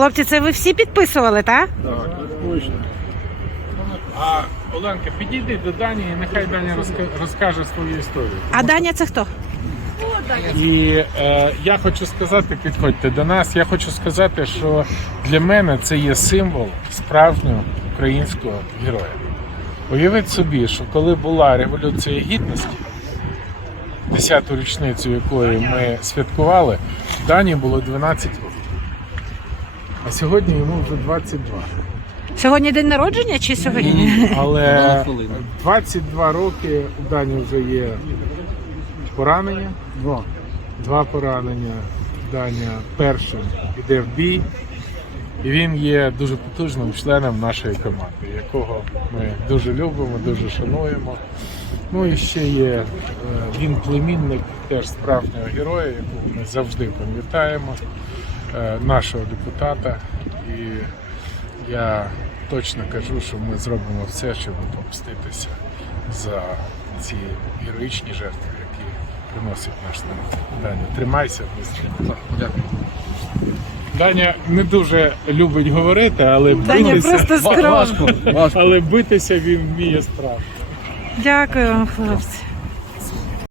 Хлопці, це ви всі підписували, так? Так, точно. А Оленка, підійди до Дані і нехай Даня розка- розкаже свою історію. А Даня це хто? І е, я хочу сказати, підходьте до нас. Я хочу сказати, що для мене це є символ справжнього українського героя. Уявіть собі, що коли була Революція Гідності, 10-ту річницю якої ми святкували, Дані було 12 років. А сьогодні йому вже 22. Сьогодні день народження чи сьогодні? Ні, але 22 роки у Дані вже є поранення. Два. Два поранення. Даня першим іде в бій. І він є дуже потужним членом нашої команди, якого ми дуже любимо, дуже шануємо. Ну і ще є е, він племінник теж справжнього героя, якого ми завжди пам'ятаємо, нашого депутата. І я точно кажу, що ми зробимо все, щоб помститися за ці героїчні жертви, які приносить наш народ. Даня, тримайся, быстро. Дякую. Даня не дуже любить говорити, але Даня битися, просто скромний. Важко, важко. але битися він вміє справді. Дякую вам, хлопці.